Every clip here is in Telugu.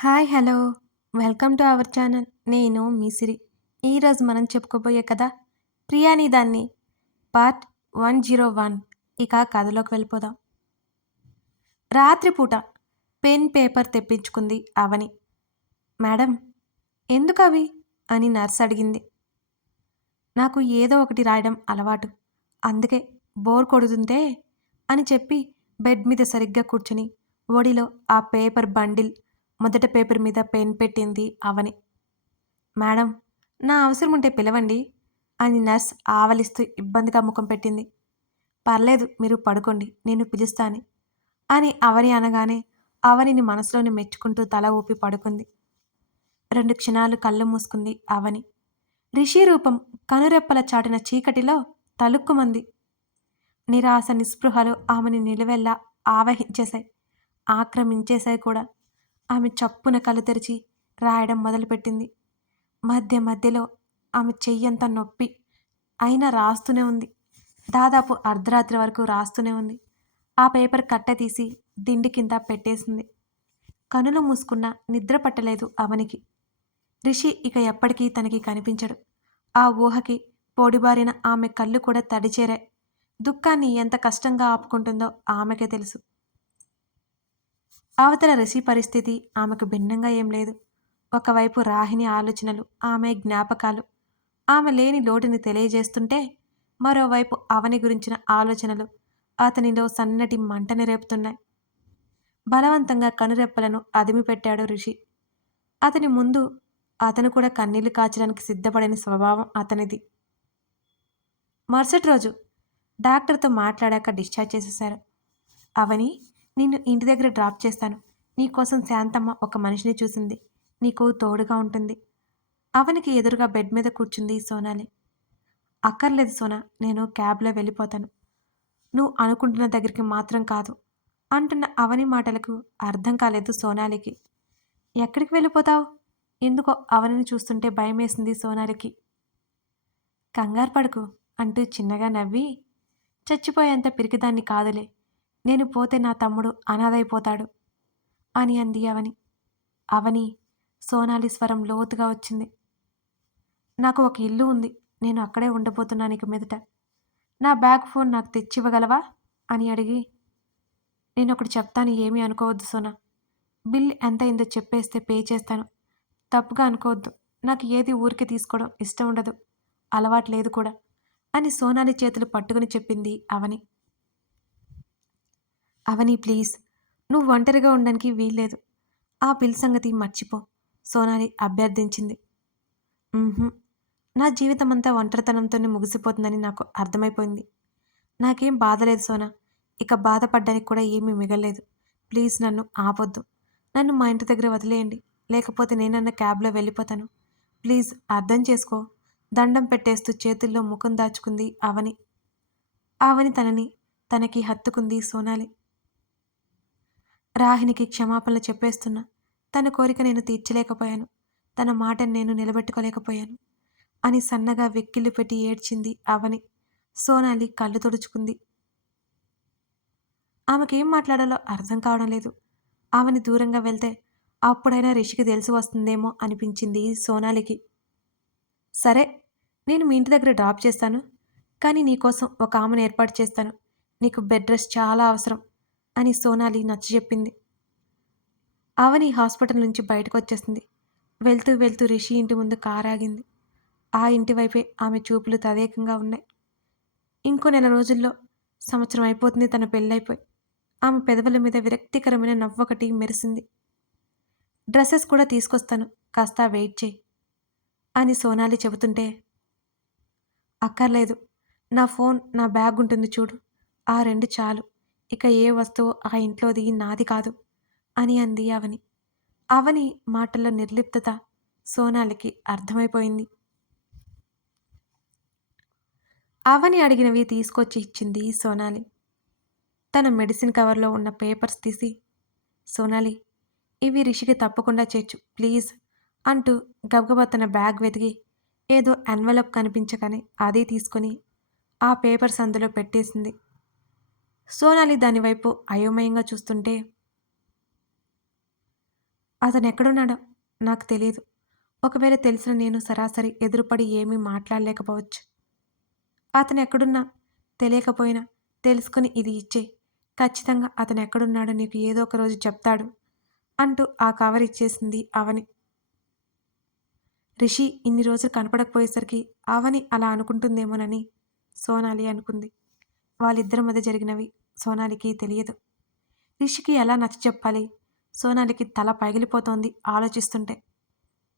Hi hello. Welcome to our channel. నేను మిసిరి ఈరోజు మనం చెప్పుకోబోయే కథ ప్రియాని దాన్ని పార్ట్ వన్ జీరో వన్. ఇక కథలోకి వెళ్ళిపోదాం. రాత్రిపూట పెన్ పేపర్ తెప్పించుకుంది అవని. మేడం ఎందుకు అవి? అని నర్స్ అడిగింది. నాకు ఏదో ఒకటి రాయడం అలవాటు. అందుకే బోర్ కొడుతుంటే అని చెప్పి బెడ్ మీద సరిగ్గా కూర్చుని ఒడిలో ఆ పేపర్ బండిల్ మొదట పేపర్ మీద పెన్ పెట్టింది అవని. మేడం నా అవసరం ఉంటే పిలవండి అని నర్స్ ఆవలిస్తూ ఇబ్బందిగా ముఖం పెట్టింది. పర్లేదు మీరు పడుకోండి నేను పిలుస్తాను అని అవని అనగానే అవనిని మనసులోని మెచ్చుకుంటూ తల ఊపి పడుకుంది. రెండు క్షణాలు కళ్ళు మూసుకుంది అవని. రిషి రూపం కనురెప్పల చాటిన చీకటిలో తలుక్కుమంది. నిరాశ నిస్పృహలు ఆమెని నిలువెల్లా ఆవహించేశాయి ఆక్రమించేశాయి కూడా. ఆమె చప్పున కళ్ళు తెరిచి రాయడం మొదలుపెట్టింది. మధ్య మధ్యలో ఆమె చెయ్యంత నొప్పి అయినా రాస్తూనే ఉంది. దాదాపు అర్ధరాత్రి వరకు రాస్తూనే ఉంది. ఆ పేపర్ కట్ట తీసి దిండి కింద పెట్టేసింది. కనులు మూసుకున్న నిద్ర పట్టలేదు అవనికి. రిషి ఇక ఎప్పటికీ తనకి కనిపించడు. ఆ ఊహకి పొడిబారిన ఆమె కళ్ళు కూడా తడిచేరాయి. దుఃఖాన్ని ఎంత కష్టంగా ఆపుకుంటుందో ఆమెకే తెలుసు. అవతల రిషి పరిస్థితి ఆమెకు భిన్నంగా ఏం లేదు. ఒకవైపు రాహిని ఆలోచనలు ఆమె జ్ఞాపకాలు. ఆమె లేని లోటుని తెలియజేస్తుంటే మరోవైపు అవని గురించిన ఆలోచనలు అతనిలో సన్నటి మంటని రేపుతున్నాయి. బలవంతంగా కనురెప్పలను అదిమిపెట్టాడు ఋషి. అతని ముందు అతను కూడా కన్నీళ్ళు కాచడానికి సిద్ధపడని స్వభావం అతనిది. మరుసటి రోజు డాక్టర్తో మాట్లాడాక డిశ్చార్జ్ చేసేశారు. అవని నిన్ను ఇంటి దగ్గర డ్రాప్ చేస్తాను. నీకోసం శాంతమ్మ ఒక మనిషిని చూసింది. నీకు తోడుగా ఉంటుంది. అవనికి ఎదురుగా బెడ్ మీద కూర్చుంది సోనాలి. అక్కర్లేదు సోనా నేను క్యాబ్లో వెళ్ళిపోతాను. నువ్వు అనుకుంటున్న దగ్గరికి మాత్రం కాదు. అంటున్న అవని మాటలకు అర్థం కాలేదు సోనాలికి. ఎక్కడికి వెళ్ళిపోతావు? ఎందుకో అవనిని చూస్తుంటే భయమేసింది సోనాలికి. కంగారు పడుకు అంటూ చిన్నగా నవ్వి చచ్చిపోయేంత పిరికిదాన్ని కాదులే. నేను పోతే నా తమ్ముడు అనాథైపోతాడు అని అంది అవని. అవని సోనాలి స్వరం లోతుగా వచ్చింది. నాకు ఒక ఇల్లు ఉంది. నేను అక్కడే ఉండబోతున్నాను ఇక మీదట. నా బ్యాగ్ ఫోన్ నాకు తెచ్చివ్వగలవా? అని అడిగి నేను ఒకటి చెప్తాను ఏమీ అనుకోవద్దు సోనా. బిల్ ఎంత అయిందో చెప్పేస్తే పే చేస్తాను. తప్పుగా అనుకోవద్దు. నాకు ఏది ఊరికి తీసుకోవడం ఇష్టం ఉండదు. అలవాటు లేదు కూడా అని సోనాలి చేతులు పట్టుకుని చెప్పింది అవని. అవని ప్లీజ్. నువ్వు ఒంటరిగా ఉండడానికి వీల్లేదు. ఆ పిల్ సంగతి మర్చిపో. సోనాలి అభ్యర్థించింది. నా జీవితం అంతా ఒంటరితనంతోనే ముగిసిపోతుందని నాకు అర్థమైపోయింది. నాకేం బాధ లేదు సోనా. ఇక బాధపడ్డానికి కూడా ఏమీ మిగలేదు ప్లీజ్ నన్ను ఆపొద్దు. నన్ను మా ఇంటి దగ్గర వదిలేయండి. లేకపోతే నేనన్న క్యాబ్లో వెళ్ళిపోతాను. ప్లీజ్ అర్థం చేసుకో. దండం పెట్టేస్తూ చేతుల్లో ముఖం దాచుకుంది అవని. అవని తనని తనకి హత్తుకుంది సోనాలి. రాహినికి క్షమాపణలు చెప్పేస్తున్నా. తన కోరిక నేను తీర్చలేకపోయాను. తన మాటను నేను నిలబెట్టుకోలేకపోయాను. అని సన్నగా వెక్కిళ్ళు పెట్టి ఏడ్చింది అవని. సోనాలి కళ్ళు తుడుచుకుంది. ఆమెకేం మాట్లాడాలో అర్థం కావడం లేదు. ఆమెని దూరంగా వెళ్తే అప్పుడైనా రిషికి తెలిసి వస్తుందేమో అనిపించింది సోనాలికి. సరే నేను మీ ఇంటి దగ్గర డ్రాప్ చేస్తాను. కానీ నీకోసం ఒక ఆమెను ఏర్పాటు చేస్తాను. నీకు బెడ్ రెస్ట్ చాలా అవసరం. అని సోనాలి నచ్చజెప్పింది అవని హాస్పిటల్ నుంచి బయటకు వచ్చేసింది వెళ్తూ వెళ్తూ రిషి ఇంటి ముందు కారాగింది. ఆ ఇంటి వైపే ఆమె చూపులు తదేకంగా ఉన్నాయి. ఇంకో నెల రోజుల్లో సంవత్సరం అయిపోతుంది తన పెళ్ళైపోయి. ఆమె పెదవుల మీద విరక్తికరమైన నవ్వొకటి మెరిసింది. డ్రెస్సెస్ కూడా తీసుకొస్తాను కాస్త వెయిట్ చేయి అని సోనాలి చెబుతుంటే అక్కర్లేదు నా ఫోన్ నా బ్యాగ్ ఉంటుంది చూడు ఆ రెండు చాలు. ఇక ఏ వస్తువు ఆ ఇంట్లోది నాది కాదు అని అంది అవని. అవని మాటల్లో నిర్లిప్తత సోనాలికి అర్థమైపోయింది. అవని అడిగినవి తీసుకొచ్చి ఇచ్చింది సోనాలి. తన మెడిసిన్ కవర్లో ఉన్న పేపర్స్ తీసి సోనాలి ఇవి రిషికి తప్పకుండా చేర్చు ప్లీజ్ అంటూ గబగబా తన బ్యాగ్ వెతికి ఏదో ఎన్వలప్ కనిపించగానే అది తీసుకొని ఆ పేపర్స్ అందులో పెట్టేసింది. సోనాలి దానివైపు అయోమయంగా చూస్తుంటే అతను ఎక్కడున్నాడో నాకు తెలియదు ఒకవేళ తెలిసిన నేను సరాసరి ఎదురుపడి ఏమీ మాట్లాడలేకపోవచ్చు. అతను ఎక్కడున్నా తెలియకపోయినా తెలుసుకుని ఇది ఇచ్చే. ఖచ్చితంగా అతను ఎక్కడున్నాడో నీకు ఏదో ఒక రోజు చెప్తాడు అంటూ ఆ కవర్ ఇచ్చేసింది అవని. రిషి ఇన్ని రోజులు కనపడకపోయేసరికి అవని అలా అనుకుంటుందేమోనని సోనాలి అనుకుంది. వాళ్ళిద్దరి మధ్య జరిగినవి సోనాలికి తెలియదు. రిషికి ఎలా నచ్చ చెప్పాలి? సోనాలికి తల పగిలిపోతోంది ఆలోచిస్తుంటే.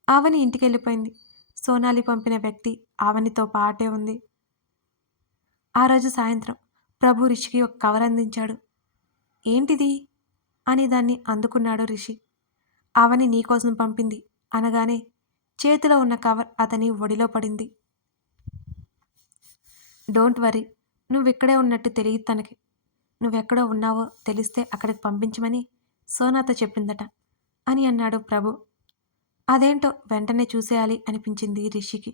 ఆవని ఇంటికి వెళ్ళిపోయింది సోనాలి పంపిన వ్యక్తి ఆవనితో పాటే ఉంది. ఆ రోజు సాయంత్రం ప్రభు రిషికి ఒక కవర్ అందించాడు. ఏంటిది? అని దాన్ని అందుకున్నాడు రిషి. ఆవని నీకోసం పంపింది అనగానే చేతిలో ఉన్న కవర్ అతని ఒడిలో పడింది. డోంట్ వరీ నువ్వు ఇక్కడే ఉన్నట్టు తెలియదు తనకి. నువ్వెక్కడో ఉన్నావో తెలిస్తే అక్కడికి పంపించమని సోనాతో చెప్పిందట అని అన్నాడు ప్రభు. అదేంటో వెంటనే చూసేయాలి అనిపించింది రిషికి.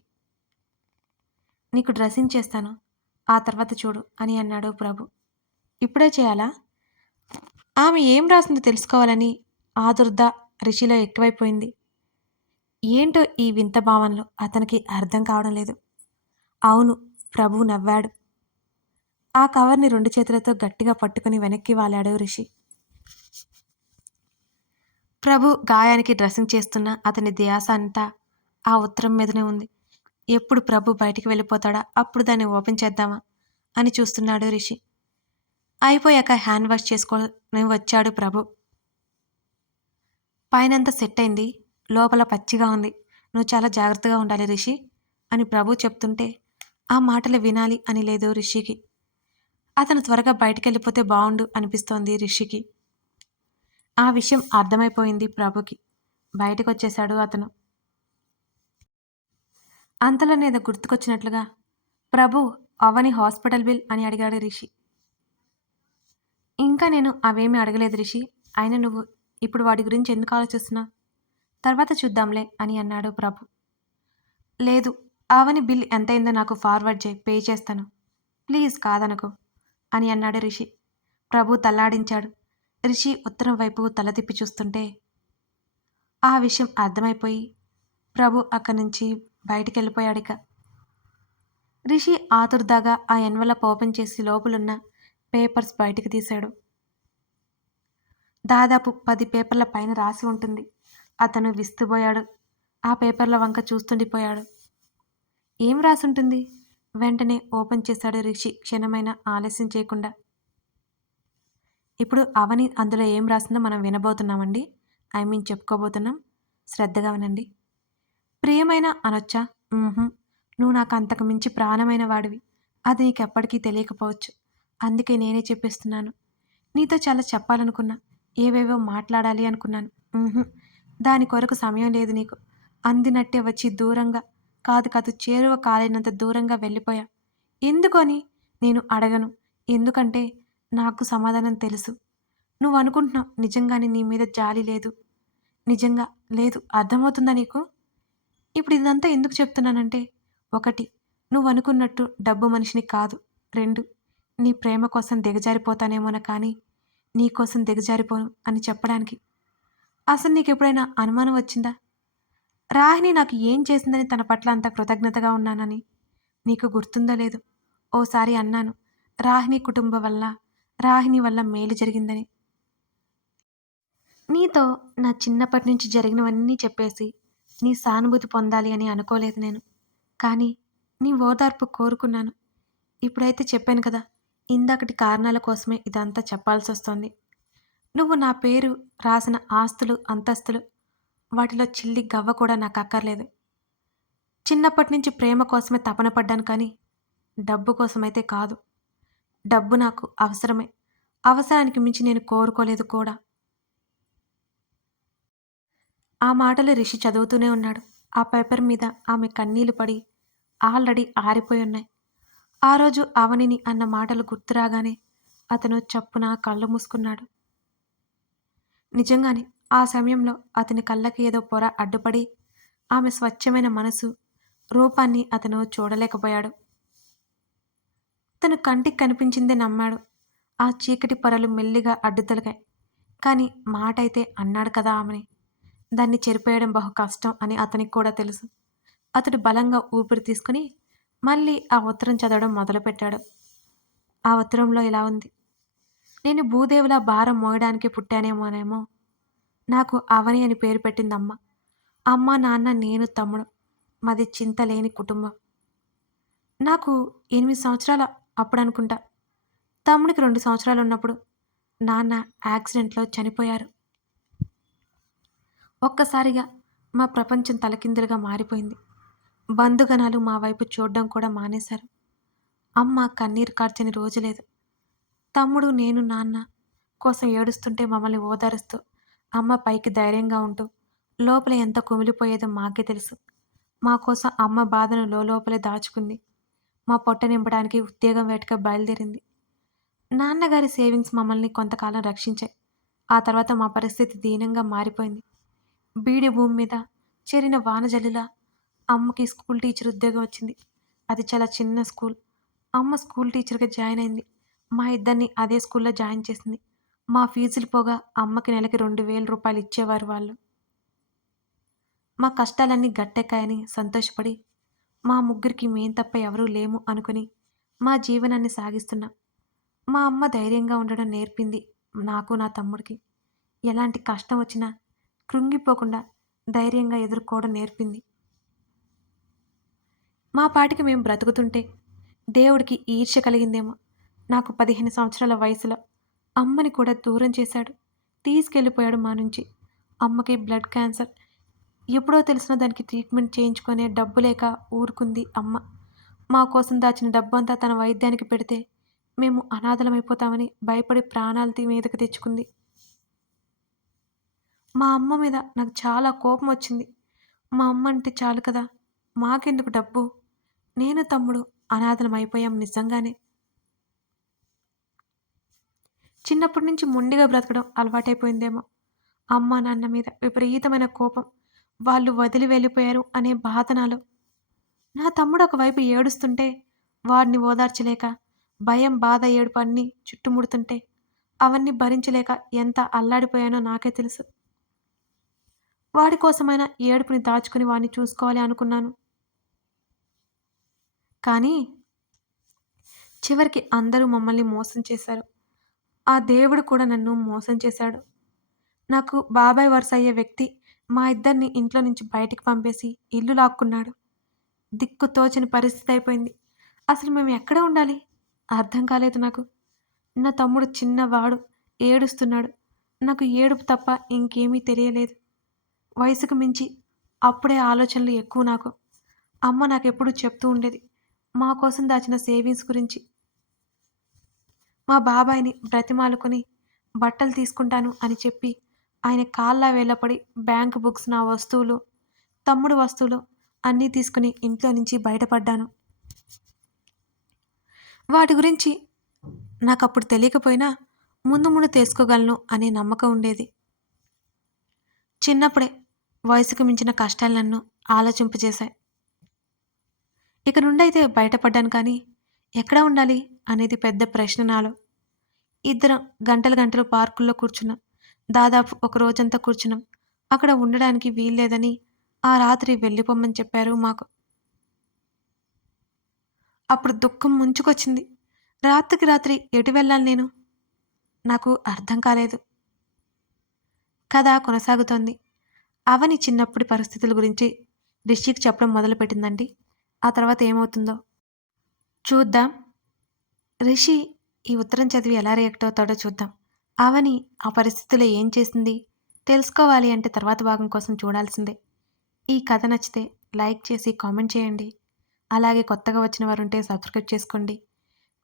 నీకు డ్రెస్సింగ్ చేస్తాను ఆ తర్వాత చూడు అని అన్నాడు ప్రభు. ఇప్పుడే చేయాలా? ఆమె ఏం రాసిందో తెలుసుకోవాలని ఆదుర్ద రిషిలో ఎక్కువైపోయింది. ఏంటో ఈ వింత భావనలు అతనికి అర్థం కావడం లేదు. అవును ప్రభు నవ్వాడు. ఆ కవర్ని రెండు చేతులతో గట్టిగా పట్టుకుని వెనక్కి వాలాడు రిషి. ప్రభు గాయానికి డ్రెస్సింగ్ చేస్తున్న అతని ధ్యాస అంతా ఆ ఉత్తరం మీదనే ఉంది. ఎప్పుడు ప్రభు బయటికి వెళ్ళిపోతాడా? అప్పుడు దాన్ని ఓపెన్ చేద్దామా? అని చూస్తున్నాడు రిషి. అయిపోయాక హ్యాండ్ వాష్ చేసుకొని వచ్చాడు ప్రభు. పైనంతా సెట్ అయింది. లోపల పచ్చిగా ఉంది. నువ్వు చాలా జాగ్రత్తగా ఉండాలి రిషి అని ప్రభు చెప్తుంటే ఆ మాటలు వినాలి అని లేదు రిషికి. అతను త్వరగా బయటకెళ్ళిపోతే బాగుండు అనిపిస్తోంది రిషికి. ఆ విషయం అర్థమైపోయింది ప్రభుకి. బయటకు వచ్చేశాడు అతను అంతలోనేదో గుర్తుకొచ్చినట్లుగా ప్రభు అవని హాస్పిటల్ బిల్ అని అడిగాడు రిషి. ఇంకా నేను అవేమీ అడగలేదు రిషి. అయినా నువ్వు ఇప్పుడు వాడి గురించి ఎందుకు ఆలోచిస్తున్నావు తర్వాత చూద్దాంలే అని అన్నాడు ప్రభు. లేదు అవని బిల్ ఎంతైందో నాకు ఫార్వర్డ్ చేయి పే చేస్తాను. ప్లీజ్ కాదనుకో. అని అన్నాడు రిషి. ప్రభు తల్లాడించాడు. రిషి ఉత్తరం వైపు తల తిప్పి చూస్తుంటే ఆ విషయం అర్థమైపోయి ప్రభు అక్కడి నుంచి బయటికి వెళ్ళిపోయాడిక రిషి ఆతుర్దాగా ఆ ఎన్వలప్ ఓపెన్ చేసి లోపలున్న పేపర్స్ బయటికి తీశాడు. దాదాపు పది పేపర్ల పైన రాసి ఉంటుంది. అతను విస్తుపోయాడు. ఆ పేపర్ల వంక చూస్తుండిపోయాడు. ఏం రాసుంటుంది? వెంటనే ఓపెన్ చేశాడు రిషి క్షణమైన ఆలస్యం చేయకుండా. ఇప్పుడు అవని అందులో ఏం రాసిందో మనం వినబోతున్నామండి? I mean చెప్పుకోబోతున్నాం. శ్రద్ధగా వినండి. ప్రియమైన అనొచ్చా? నువ్వు నాకు అంతకు మించి ప్రాణమైన వాడివి. అది నీకు ఎప్పటికీ తెలియకపోవచ్చు. అందుకే నేనే చెప్పేస్తున్నాను. నీతో చాలా చెప్పాలనుకున్నా. ఏవేవో మాట్లాడాలి అనుకున్నాను. దాని కొరకు సమయం లేదు నీకు. అందినట్టే వచ్చి దూరంగా కాదు కాదు చేరువ కాలేనంత దూరంగా వెళ్ళిపోయా. ఎందుకని? నేను అడగను. ఎందుకంటే నాకు సమాధానం తెలుసు. నువ్వు అనుకుంటున్నావు నిజంగానే నీ మీద జాలి లేదు. నిజంగా లేదు. అర్థమవుతుందా నీకు? ఇప్పుడు ఇదంతా ఎందుకు చెప్తున్నానంటే ఒకటి నువ్వు అనుకున్నట్టు డబ్బు మనిషిని కాదు. రెండు నీ ప్రేమ కోసం దిగజారిపోతానేమోన కానీ నీ కోసం దిగజారిపోను అని చెప్పడానికి. అసలు నీకు ఎప్పుడైనా అనుమానం వచ్చిందా? రాహిని నాకు ఏం చేసిందని తన పట్ల అంత కృతజ్ఞతగా ఉన్నానని నీకు గుర్తుందో లేదు ఓసారి అన్నాను. రాహిని కుటుంబం వల్ల రాహిని వల్ల మేలు జరిగిందని. నీతో నా చిన్నప్పటి నుంచి జరిగినవన్నీ చెప్పేసి నీ సానుభూతి పొందాలి అని అనుకోలేదు నేను. కానీ నీ ఓదార్పు కోరుకున్నాను. ఇప్పుడైతే చెప్పాను కదా ఇందాకటి కారణాల కోసమే ఇదంతా చెప్పాల్సి వస్తోంది నువ్వు నా పేరు రాసిన ఆస్తులు అంతస్తులు వాటిలో చిల్లి గవ్వ కూడా నాకు అక్కర్లేదు చిన్నప్పటి నుంచి ప్రేమ కోసమే తపన పడ్డాను కానీ డబ్బు కోసమైతే కాదు. డబ్బు నాకు అవసరమే. అవసరానికి మించి నేను కోరుకోలేదు కూడా. ఆ మాటలు రిషి చదువుతూనే ఉన్నాడు. ఆ పేపర్ మీద ఆమె కన్నీళ్ళు పడి ఆల్రెడీ ఆరిపోయి ఉన్నాయి. ఆ రోజు అవనిని అన్న మాటలు గుర్తురాగానే అతను చప్పున కళ్ళు మూసుకున్నాడు. నిజంగానే ఆ సమయంలో అతని కళ్ళకి ఏదో పొర అడ్డుపడి ఆమె స్వచ్ఛమైన మనసు రూపాన్ని అతను చూడలేకపోయాడు. తను కంటికి కనిపించిందే నమ్మాడు. ఆ చీకటి పొరలు మెల్లిగా అడ్డుతలకాయి కానీ మాట అయితే అన్నాడు కదా ఆమెని. దాన్ని చెరిపేయడం బహు కష్టం అని అతనికి కూడా తెలుసు. అతడు బలంగా ఊపిరి తీసుకుని మళ్ళీ ఆ ఉత్తరం చదవడం మొదలుపెట్టాడు. ఆ ఉత్తరంలో ఇలా ఉంది. నేను భూదేవుల భారం మోయడానికి పుట్టానేమోనేమో నాకు అవని అని పేరు పెట్టింది అమ్మ అమ్మ నాన్న నేను తమ్ముడు. మాది చింత లేని కుటుంబం. నాకు ఎనిమిది సంవత్సరాల అప్పుడు అనుకుంటా తమ్ముడికి రెండు సంవత్సరాలు ఉన్నప్పుడు నాన్న యాక్సిడెంట్లో చనిపోయారు. ఒక్కసారిగా మా ప్రపంచం తలకిందులుగా మారిపోయింది. బంధుగణాలు మా వైపు చూడడం కూడా మానేశారు. అమ్మ కన్నీరు కార్చని రోజు లేదు. తమ్ముడు నేను నాన్న కోసం ఏడుస్తుంటే మమ్మల్ని ఓదారుస్తూ అమ్మ పైకి ధైర్యంగా ఉంటూ లోపల ఎంత కుమిలిపోయేదో మాకే తెలుసు. మా కోసం అమ్మ బాధను లోపలే దాచుకుంది. మా పొట్ట నింపడానికి ఉద్యోగం వేటక బయలుదేరింది. నాన్నగారి సేవింగ్స్ మమ్మల్ని కొంతకాలం రక్షించాయి. ఆ తర్వాత మా పరిస్థితి దీనంగా మారిపోయింది. బీడి భూమి మీద చేరిన వానజల్లిలా అమ్మకి స్కూల్ టీచర్ ఉద్యోగం వచ్చింది. అది చాలా చిన్న స్కూల్. అమ్మ స్కూల్ టీచర్గా జాయిన్ అయింది. మా ఇద్దరిని అదే స్కూల్లో జాయిన్ చేసింది. మా ఫీజులు పోగా అమ్మకి నెలకి రెండు వేల రూపాయలు ఇచ్చేవారు వాళ్ళు. మా కష్టాలన్నీ గట్టెక్కాయని సంతోషపడి మా ముగ్గురికి మేం తప్ప ఎవరూ లేము అనుకుని మా జీవనాన్ని సాగిస్తున్నాం మా అమ్మ ధైర్యంగా ఉండడం నేర్పింది నాకు నా తమ్ముడికి. ఎలాంటి కష్టం వచ్చినా కృంగిపోకుండా ధైర్యంగా ఎదుర్కోవడం నేర్పింది. మా పాటికి మేము బ్రతుకుతుంటే దేవుడికి ఈర్ష్య కలిగిందేమో నాకు పదిహేను సంవత్సరాల వయసులో అమ్మని కూడా దూరం చేశాడు. తీసుకెళ్ళిపోయాడు మా నుంచి. అమ్మకి బ్లడ్ క్యాన్సర్. ఎప్పుడో తెలిసిన దానికి ట్రీట్మెంట్ చేయించుకునే డబ్బు లేక ఊరుకుంది అమ్మ. మా కోసం దాచిన డబ్బు అంతా తన వైద్యానికి పెడితే మేము అనాథలమైపోతామని భయపడి ప్రాణాలు తీ- మీదకి తెచ్చుకుంది. మా అమ్మ మీద నాకు చాలా కోపం వచ్చింది. మా అమ్మ అంటే చాలు కదా మాకెందుకు డబ్బు? నేను తమ్ముడు అనాథలం అయిపోయాం నిజంగానే. చిన్నప్పటి నుంచి మొండిగా బ్రతకడం అలవాటైపోయిందేమో. అమ్మ నాన్న మీద విపరీతమైన కోపం. వాళ్ళు వదిలి వెళ్ళిపోయారు అనే బాధ నాలో నా తమ్ముడు ఒకవైపు ఏడుస్తుంటే వాడిని ఓదార్చలేక భయం బాధ ఏడుపు అన్నీ చుట్టుముడుతుంటే అవన్నీ భరించలేక ఎంత అల్లాడిపోయానో నాకే తెలుసు. వాడి కోసమైనా ఏడుపుని దాచుకుని వాడిని చూసుకోవాలి అనుకున్నాను. కానీ చివరికి అందరూ మమ్మల్ని మోసం చేశారు. ఆ దేవుడు కూడా నన్ను మోసం చేశాడు. నాకు బాబాయ్ వరుస అయ్యే వ్యక్తి మా ఇద్దరిని ఇంట్లో నుంచి బయటికి పంపేసి ఇల్లు లాక్కున్నాడు. దిక్కు తోచని పరిస్థితి అయిపోయింది. అసలు మేము ఎక్కడ ఉండాలి? అర్థం కాలేదు నాకు. నా తమ్ముడు చిన్నవాడు ఏడుస్తున్నాడు. నాకు ఏడుపు తప్ప ఇంకేమీ తెలియలేదు. వయసుకు మించి అప్పుడే ఆలోచనలు ఎక్కువ నాకు. అమ్మ నాకు ఎప్పుడూ చెప్తూ ఉండేది మా కోసం దాచిన సేవింగ్స్ గురించి మా బాబాయిని బ్రతిమాలుకొని బట్టలు తీసుకుంటాను అని చెప్పి ఆయన కాళ్ళ వేళ్ళపడి బ్యాంక్ బుక్స్ నా వస్తువులు తమ్ముడు వస్తువులు అన్నీ తీసుకుని ఇంట్లో నుంచి బయటపడ్డాను. వాటి గురించి నాకు అప్పుడు తెలియకపోయినా ముందు ముందు తెలుసుకోగలను అనే నమ్మకం ఉండేది. చిన్నప్పుడే వయసుకు మించిన కష్టాలు నన్ను ఆలోచింపజేశాయి. ఇక నుండైతే బయటపడ్డాను కానీ ఎక్కడ ఉండాలి? అనేది పెద్ద ప్రశ్న నాలో. ఇద్దరం గంటలు గంటలు పార్కుల్లో కూర్చున్నాం. దాదాపు ఒక రోజంతా కూర్చున్నాం. అక్కడ ఉండడానికి వీల్లేదని ఆ రాత్రి వెళ్ళిపోమ్మని చెప్పారు మాకు. అప్పుడు దుఃఖం ముంచుకొచ్చింది. రాత్రికి రాత్రి ఎటు వెళ్ళాలి నేను? నాకు అర్థం కాలేదు. కథ కొనసాగుతోంది. అవని చిన్నప్పటి పరిస్థితుల గురించి రిషికి చెప్పడం మొదలుపెట్టిందండి. ఆ తర్వాత ఏమవుతుందో చూద్దాం. రిషి ఈ ఉత్తరం చదివి ఎలా రియాక్ట్ అవుతాడో చూద్దాం. అవని ఆ పరిస్థితిలో ఏం చేసింది? తెలుసుకోవాలి అంటే తర్వాత భాగం కోసం చూడాల్సిందే. ఈ కథ నచ్చితే లైక్ చేసి కామెంట్ చేయండి. అలాగే కొత్తగా వచ్చిన వారు ఉంటే సబ్స్క్రైబ్ చేసుకోండి.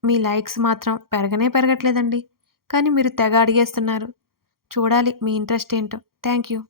మీ లైక్స్ మాత్రం పెరగనే పెరగట్లేదండి. కానీ మీరు తెగ అడిగేస్తున్నారు. చూడాలి మీ ఇంట్రెస్ట్ ఏంటో. Thank you.